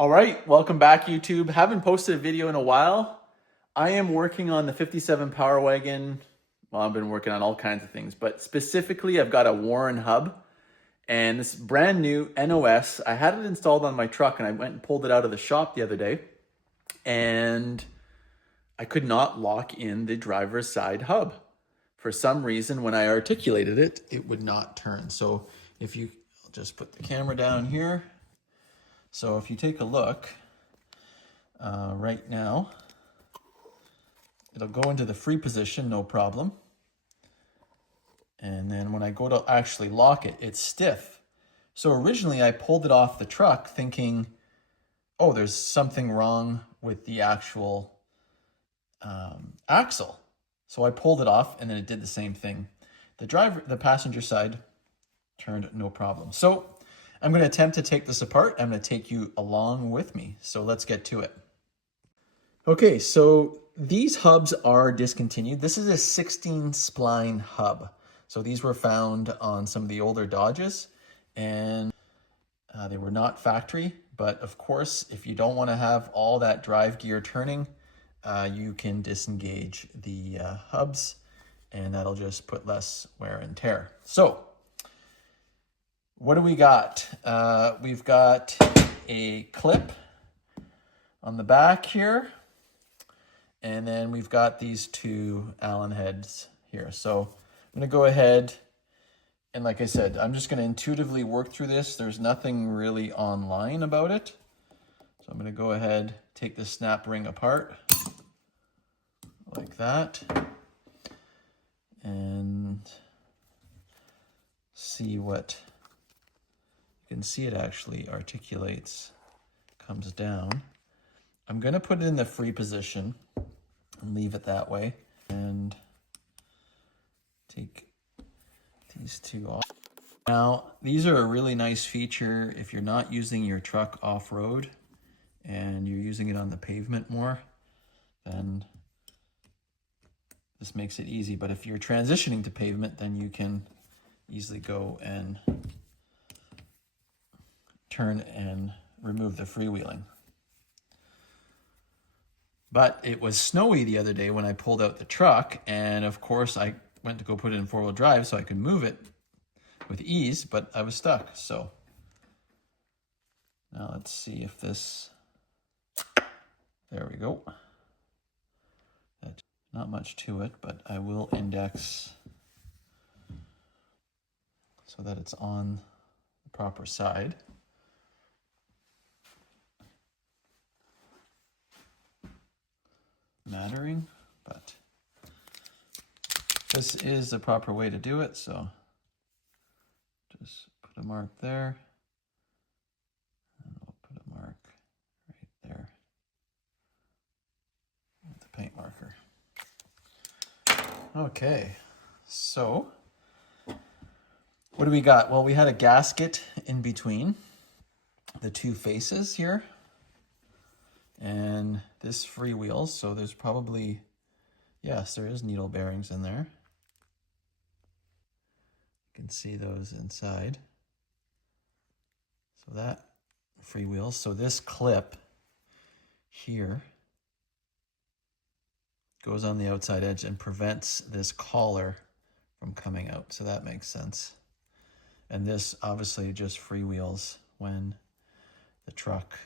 All right, welcome back, YouTube. Haven't posted a video in a while. I am working on the 57 Power Wagon. Well, I've been working on all kinds of things, but specifically I've got a Warren hub and this brand new NOS. I had it installed on my truck and I went and pulled it out of the shop the other day and I could not lock in the driver's side hub. For some reason, when I articulated it, it would not turn. So if you, I'll just put the camera down here. So if you take a look right now, it'll go into the free position, no problem. And then when I go to actually lock it, it's stiff. So originally I pulled it off the truck thinking, oh, there's something wrong with the actual axle. So I pulled it off and then it did the same thing. The passenger side turned no problem. So I'm going to attempt to take this apart. I'm going to take you along with me. So let's get to it. Okay, so these hubs are discontinued. This is a 16 spline hub. So these were found on some of the older Dodges and they were not factory. But of course, if you don't want to have all that drive gear turning, you can disengage the hubs and that'll just put less wear and tear. So what do we got? We've got a clip on the back here, and then we've got these two Allen heads here. So I'm gonna go ahead and, like I said, I'm just gonna intuitively work through this. There's nothing really online about it. So I'm gonna go ahead, take the snap ring apart like that, and see what you can see. It actually articulates, comes down. I'm going to put it in the free position and leave it that way and take these two off. Now, these are a really nice feature if you're not using your truck off-road and you're using it on the pavement more, then this makes it easy. But if you're transitioning to pavement, then you can easily go and turn and remove the freewheeling. But it was snowy the other day when I pulled out the truck, and of course I went to go put it in four-wheel drive so I could move it with ease, but I was stuck. So now let's see if this, there we go. That's not much to it, but I will index so that it's on the proper side. Mattering, but this is the proper way to do it. So just put a mark there, and we'll put a mark right there with the paint marker. Okay, so what do we got? Well, we had a gasket in between the two faces here, and this freewheels, so there's probably, yes, there is needle bearings in there. You can see those inside. So that freewheels. So this clip here goes on the outside edge and prevents this collar from coming out. So that makes sense. And this obviously just freewheels when the truck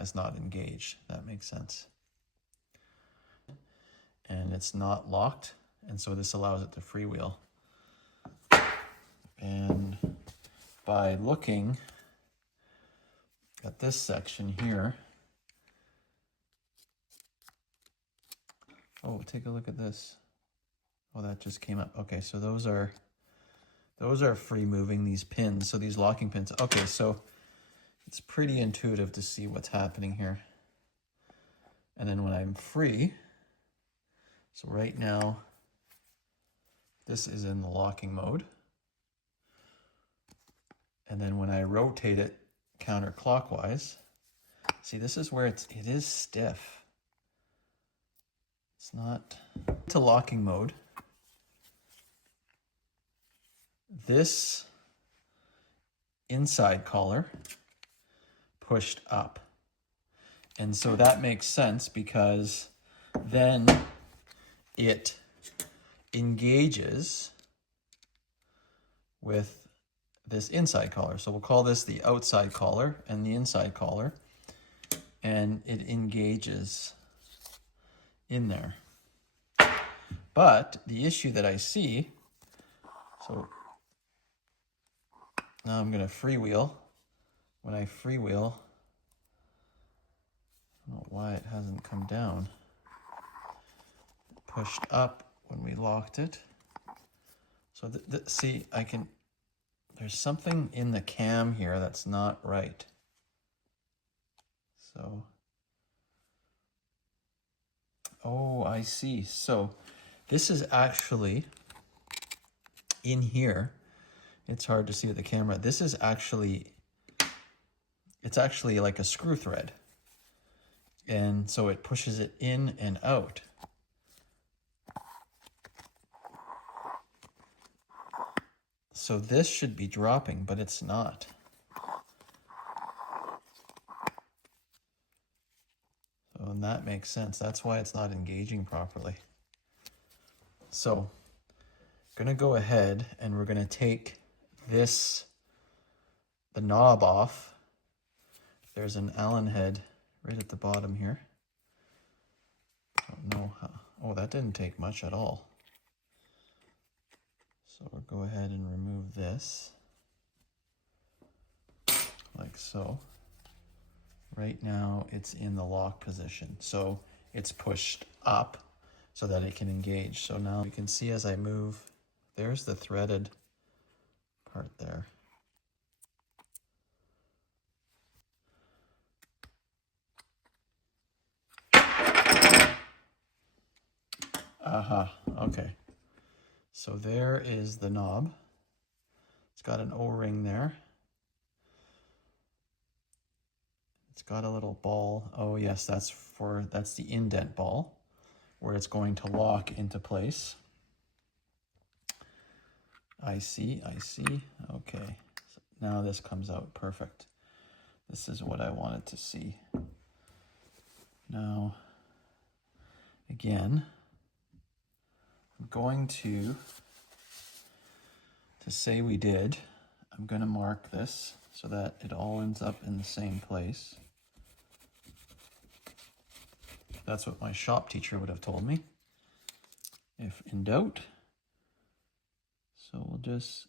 is not engaged. That makes sense. And it's not locked, and so this allows it to freewheel. And by looking at this section here, oh, take a look at this. Oh, that just came up. Okay, so those are free moving, these pins. So these locking pins. Okay, so it's pretty intuitive to see what's happening here. And then when I'm free, so right now, this is in the locking mode. And then when I rotate it counterclockwise, see, this is where it is stiff. It's not to locking mode. This inside collar pushed up. And so that makes sense because then it engages with this inside collar. So we'll call this the outside collar and the inside collar, and it engages in there. But the issue that I see, so now I'm going to freewheel. When I freewheel, I don't know why it hasn't come down. It pushed up when we locked it. So see, there's something in the cam here that's not right. So, oh, I see. So this is actually in here. It's hard to see with the camera. This is actually, it's actually like a screw thread. And so it pushes it in and out. So this should be dropping, but it's not. So, and that makes sense. That's why it's not engaging properly. So I'm gonna go ahead and we're gonna take the knob off. There's an Allen head right at the bottom here. I don't know how, oh, that didn't take much at all. So we'll go ahead and remove this, like so. Right now it's in the lock position. So it's pushed up so that it can engage. So now you can see as I move, there's the threaded part there. Aha, okay. So there is the knob. It's got an O-ring there. It's got a little ball. Oh yes, that's the indent ball where it's going to lock into place. I see. Okay, so now this comes out perfect. This is what I wanted to see. Now, again, I'm going to say we did, I'm going to mark this so that it all ends up in the same place. That's what my shop teacher would have told me, if in doubt. So we'll just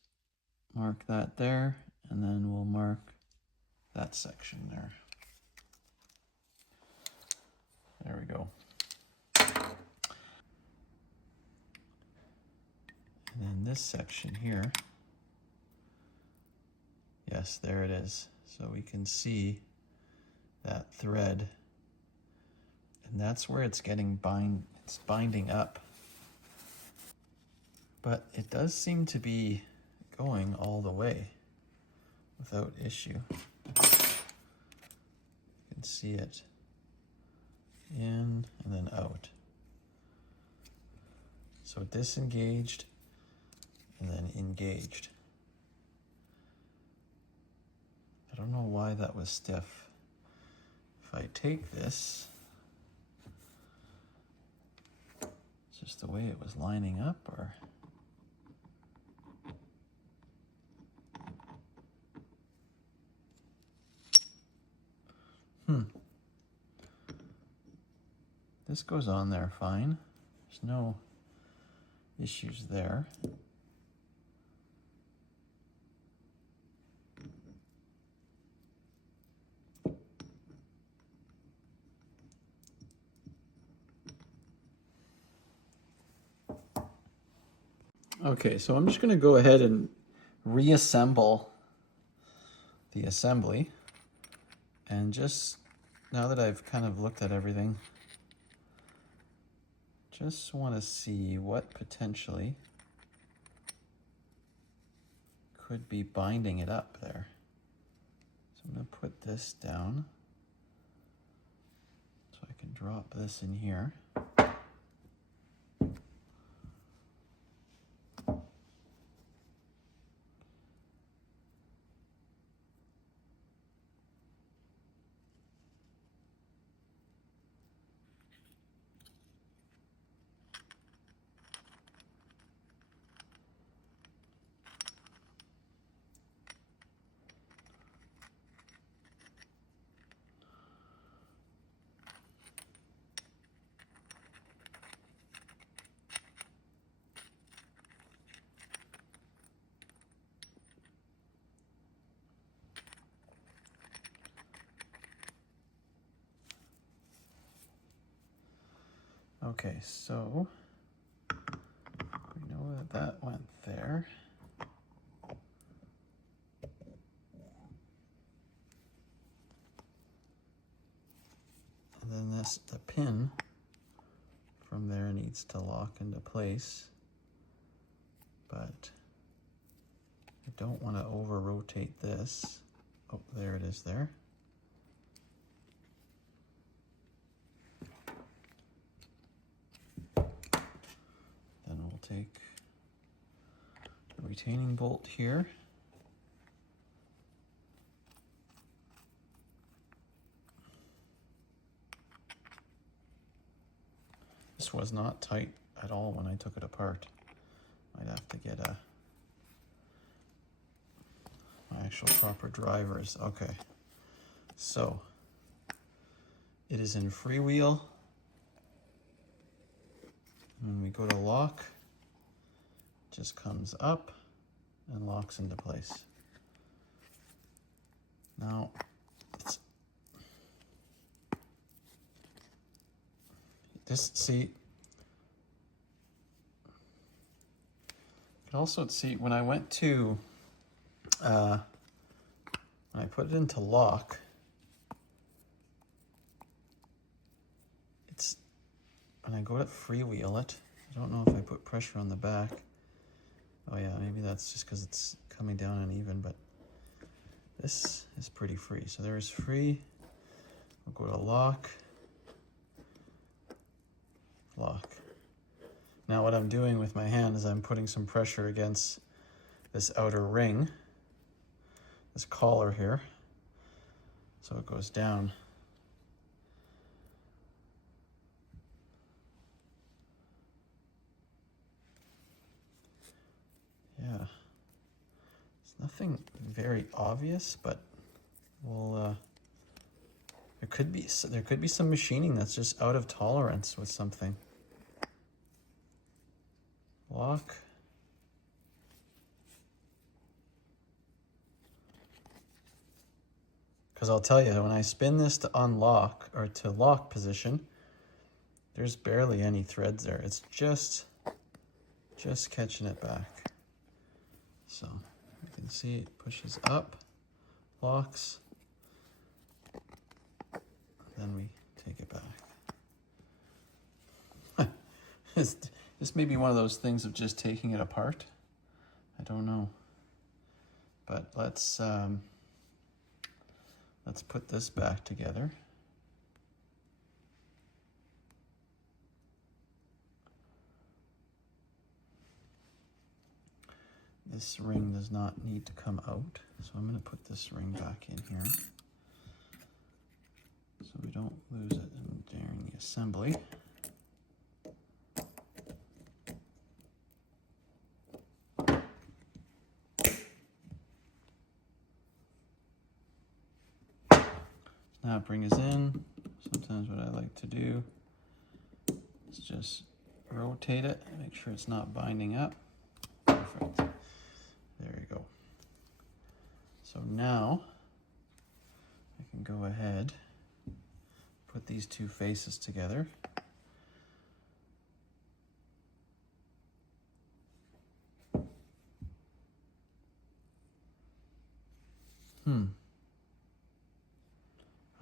mark that there, and then we'll mark that section there. There we go. And then this section here, yes, there it is. So we can see that thread, and that's where it's getting it's binding up. But it does seem to be going all the way without issue. You can see it in and then out. So disengaged and then engaged. I don't know why that was stiff. If I take this, it's just the way it was lining up, or this goes on there fine. There's no issues there. Okay, so I'm just going to go ahead and reassemble the assembly. And just now that I've kind of looked at everything, just want to see what potentially could be binding it up there. So I'm going to put this down so I can drop this in here. Okay, so we know that that went there. And then the pin from there needs to lock into place, but I don't want to over rotate this. Oh, there it is there. Then we'll take the retaining bolt here. This was not tight at all when I took it apart. I'd have to get my actual proper drivers. Okay, so it is in freewheel. When we go to lock, it just comes up and locks into place. Now, see, you can also see when I went to, when I put it into lock, when I go to freewheel it, I don't know if I put pressure on the back. Oh yeah, maybe that's just because it's coming down uneven, but this is pretty free. So there's free. We'll go to lock. Lock. Now what I'm doing with my hand is I'm putting some pressure against this outer ring, this collar here, so it goes down. Yeah, it's nothing very obvious, but we'll there could be some machining that's just out of tolerance with something. Lock. Because I'll tell you, when I spin this to unlock or to lock position, there's barely any threads there. It's just catching it back. So you can see it pushes up, locks, then we take it back. This may be one of those things of just taking it apart. I don't know. But let's put this back together. This ring does not need to come out, so I'm going to put this ring back in here so we don't lose it during the assembly. Now bring us in. Sometimes what I like to do is just rotate it, make sure it's not binding up. Perfect. There you go. So now I can go ahead, put these two faces together.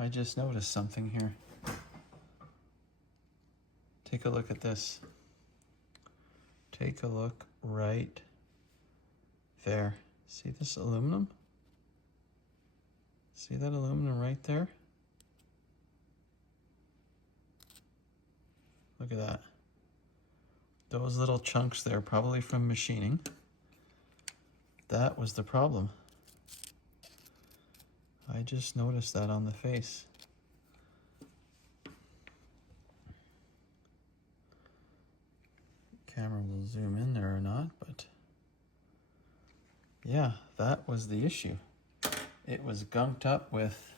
I just noticed something here. Take a look at this. Take a look right there. See this aluminum? See that aluminum right there? Look at that. Those little chunks there, probably from machining. That was the problem. I just noticed that on the face. Camera will zoom in there or not, but yeah, that was the issue. It was gunked up with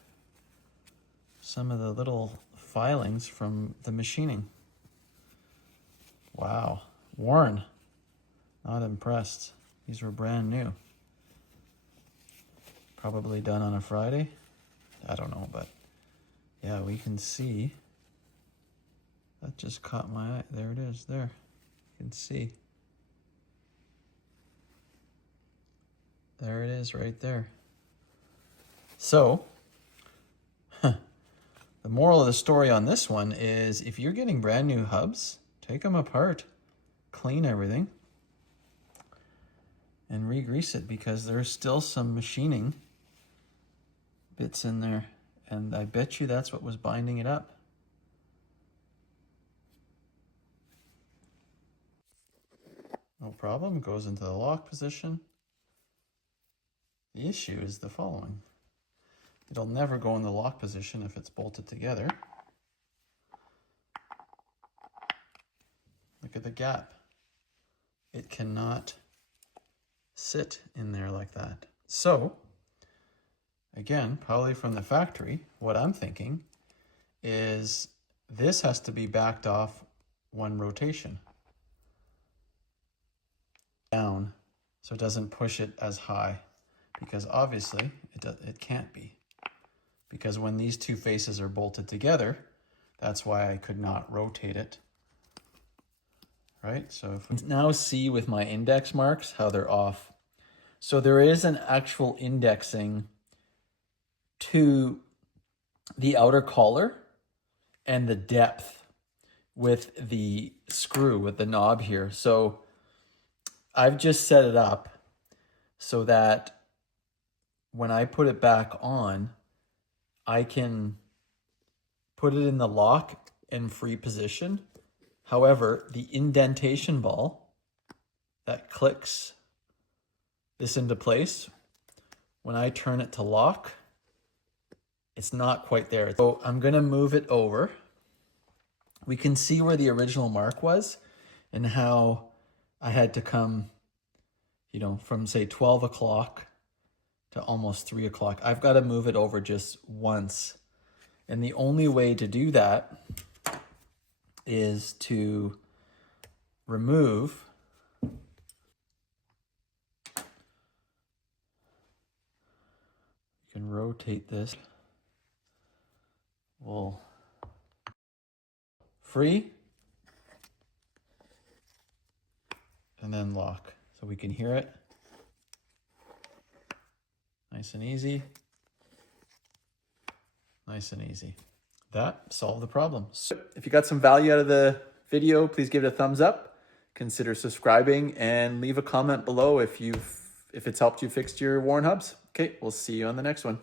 some of the little filings from the machining. Wow, worn. Not impressed. These were brand new. Probably done on a Friday. I don't know, but yeah, we can see That just caught my eye. There it is, there. You can see. There it is right there. So, the moral of the story on this one is if you're getting brand new hubs, take them apart, clean everything, and re-grease it because there's still some machining bits in there. And I bet you that's what was binding it up. No problem, it goes into the lock position. The issue is the following. It'll never go in the lock position if it's bolted together. Look at the gap. It cannot sit in there like that. So, again, probably from the factory, what I'm thinking is this has to be backed off one rotation down so it doesn't push it as high, because obviously it can't be, because when these two faces are bolted together, that's why I could not rotate it, right? So if we now see with my index marks how they're off. So there is an actual indexing to the outer collar and the depth with the screw, with the knob here. So I've just set it up so that when I put it back on, I can put it in the lock and free position. However, the indentation ball that clicks this into place, when I turn it to lock, it's not quite there. So I'm gonna move it over. We can see where the original mark was and how I had to come, you know, from say 12 o'clock to almost 3 o'clock. I've got to move it over just once. And the only way to do that is to remove you can rotate this. We'll free and then lock so we can hear it. Nice and easy. Nice and easy. That solved the problem. So if you got some value out of the video, please give it a thumbs up. Consider subscribing and leave a comment below if it's helped you fix your worn hubs. Okay, we'll see you on the next one.